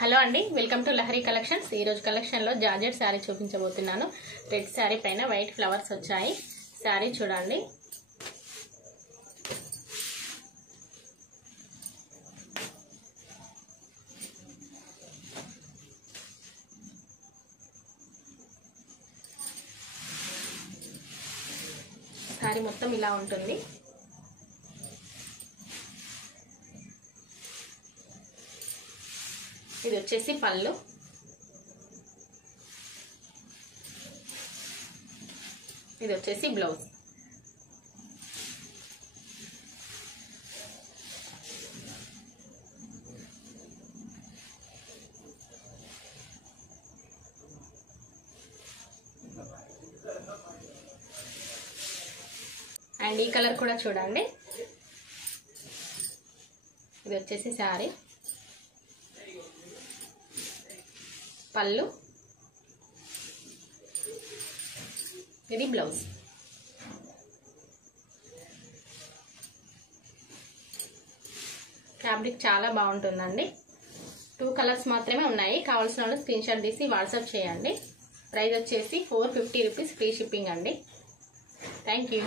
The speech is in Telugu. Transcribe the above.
హలో అండి, వెల్కమ్ టు లహరి కలెక్షన్స్. ఈ రోజు కలెక్షన్ లో జార్జెట్ శారీ చూపించబోతున్నాను. రెడ్ శారీ పైన వైట్ ఫ్లవర్స్ వచ్చాయి. శారీ చూడండి. శారీ మొత్తం ఇలా ఉంటుంది. ఇది వచ్చేసి పళ్ళు. ఇది వచ్చేసి బ్లౌజ్. అండ్ ఈ కలర్ కూడా చూడండి. ఇది వచ్చేసి శారీ, పళ్ళు, ఇది బ్లౌజ్. ఫ్యాబ్రిక్ చాలా బాగుంటుందండి. 2 కలర్స్ మాత్రమే ఉన్నాయి. కావాల్సిన వాళ్ళు స్క్రీన్ షాట్ తీసి వాట్సాప్ చేయండి. ప్రైస్ వచ్చేసి 450 రూపీస్, ఫ్రీ షిప్పింగ్ అండి. Thank you.